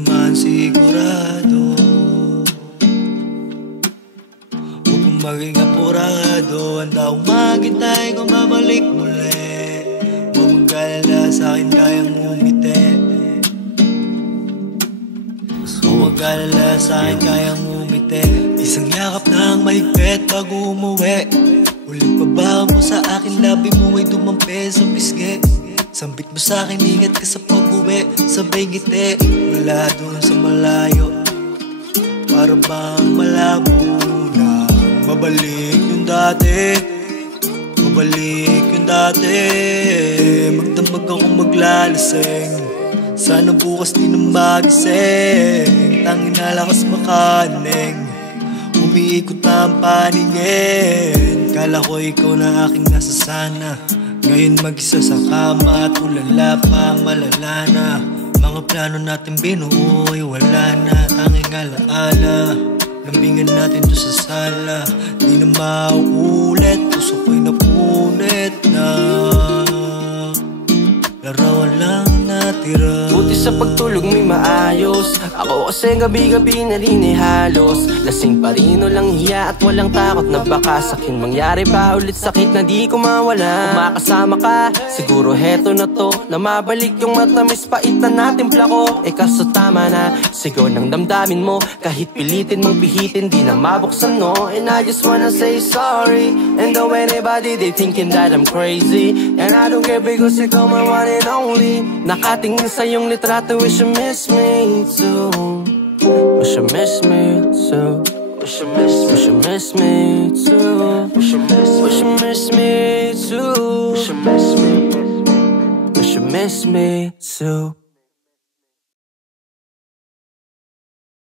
naman sigurado. Huwag kang maging apurado, handa akong maghintay kung babalik muli. Huwag mong galala, sa'kin kayang umiti. Huwag galala, sa'kin kayang umiti. Isang yakap ng mahigpit bago umuwi. Uling pabaho mo sa akin, labi mo ay dumampi sa pisngi. Sambit mo sa'kin, ingat ka sa pag-uwi. Sabay ngiti, mula doon sa malayo. Para bang malabo na mabalik yung dati. Mabalik yung dati. Magdamag akong maglalasing, sana bukas di na magising. Tangin na lakas makaning, umiikot ang paningin. Kala ko ikaw na aking nasasana, ngayon mag-isa sa kama at ulala pa, malala na. Mga plano natin binuo ay wala na. Tanging alaala, lambingan natin to sa sala. Di na mauulit, puso ko'y napunit na. Larawan lang natira. Buti sa pagtulog may maayos, ako kasi gabi-gabi na rin eh halos. Lasing pa rin o lang hiya at walang takot na baka sakin mangyari pa ulit, sakit na di ko mawala. Kung makasama ka, siguro heto na to, na mabalik yung matamis pait na natimpla ko. Eh kaso tama na, sigaw ng damdamin mo, kahit pilitin mong pihitin di na mabuksan no. And I just wanna say sorry, and though anybody they thinking that I'm crazy, and I don't care because ikaw my one and only. Nakatingin sa iyong litrato, wish you miss me too. Wish you miss me too. Wish you miss me too. Wish you miss me too. Wish you miss me too.